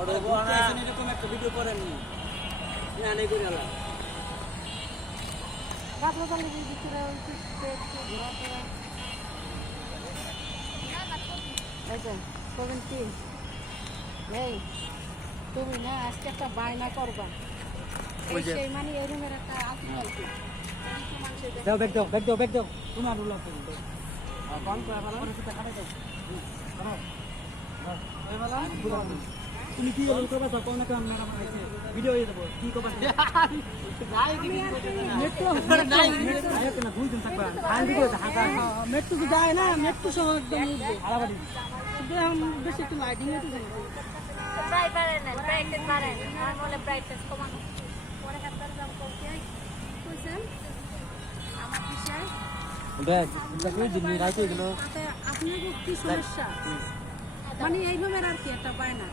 এরকম একটা ভিডিও করেন না নেই করে আলা তুমি না আজকে একটা বায়না করবা সেই মানে এই রুমের একটা দাও ব্যাগ দাও তুমি আর উল্লাস করো কোন করে ভালো করে সেটা খাটাই দাও এই वाला তুমি কি বলছো বাবা কোন না কোন মেরা আইছে ভিডিও হয়ে যাবে কি কবা যাই কি মেট্রো নাই মেট্রো না 2 দিন থাকবা আইন দিও ঢাকা মেট্রো তো যায় না মেট্রো সহ একদম হারাবাড়ি বেশি একটু লাইটিং এ তো ব্রাইটনেস আর বলে ব্রাইটনেস কমানো পরে হাতটার দাম করতে কইছেন আমার বিষয় দেখ দেখো দিন রাতে গেল আপনার কি সমস্যা মানে এইভাবে আর কি একটা পায় না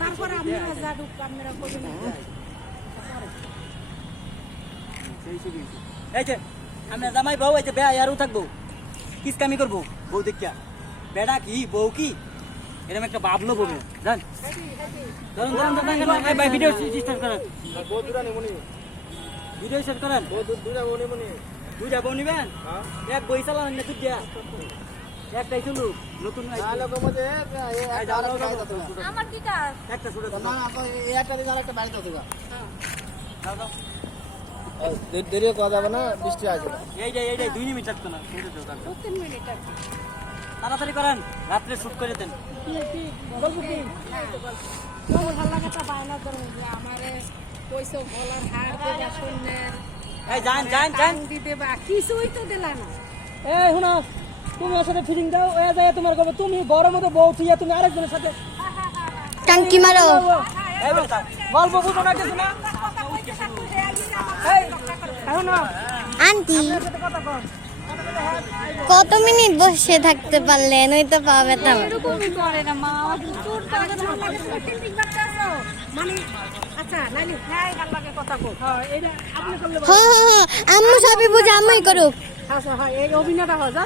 তারপর আপনারা জাদু আপনারা করবেন এই যে আমরা জামাই বউ এই যে বেয়া আরও থাকবো কিস কামি করবো বউ দেখিয়া বেড়া কি বউ কি এরকম একটা ভাবলো বলবে জান ধরুন ভাই ভিডিও স্টার্ট করেন ভিডিও স্টার্ট করেন দুইটা বউ নিবেন এক বই চালান না তুই দিয়া একটাই চলু নতুন আমার কি কাজ একটা ছোট দেরি করা যাবে না বৃষ্টি আছে এইটাই 2 মিনিট থাকতো না 2-3 মিনিট তাড়াতাড়ি করেন রাত্রে শুট করে দেন বলবো কি ভালো লাগে একটা বায়না করুন যে আমারে পয়সা গলার হার দেবা শুননের এই যান দেবা কিছুই তো দিলা না এই শুনো তুমি ওর সাথে ফিলিং দাও ওয়া যায় তোমার কবে তুমি বড় মতো বউ থিয়া তুমি আরেকজনের সাথে টাঙ্কি মারো এই বলতা গল্প বুঝো না কিছু না এই শুনো আন্টি কথা কর কত মিনিট বসে থাকতে পারলেন ওই তো পা ব্যথা এরকমই করে না মা তোর কাছে ঠিক বাচ্চাছো মানে আচ্ছা নাইলে হ্যাঁ ভালো লাগে কথা কো হ্যাঁ এটা আপনি করলে আম্মু সবই বুঝে আম্মুই করুক আচ্ছা হ্যাঁ এই অভিনয়টা হয় যা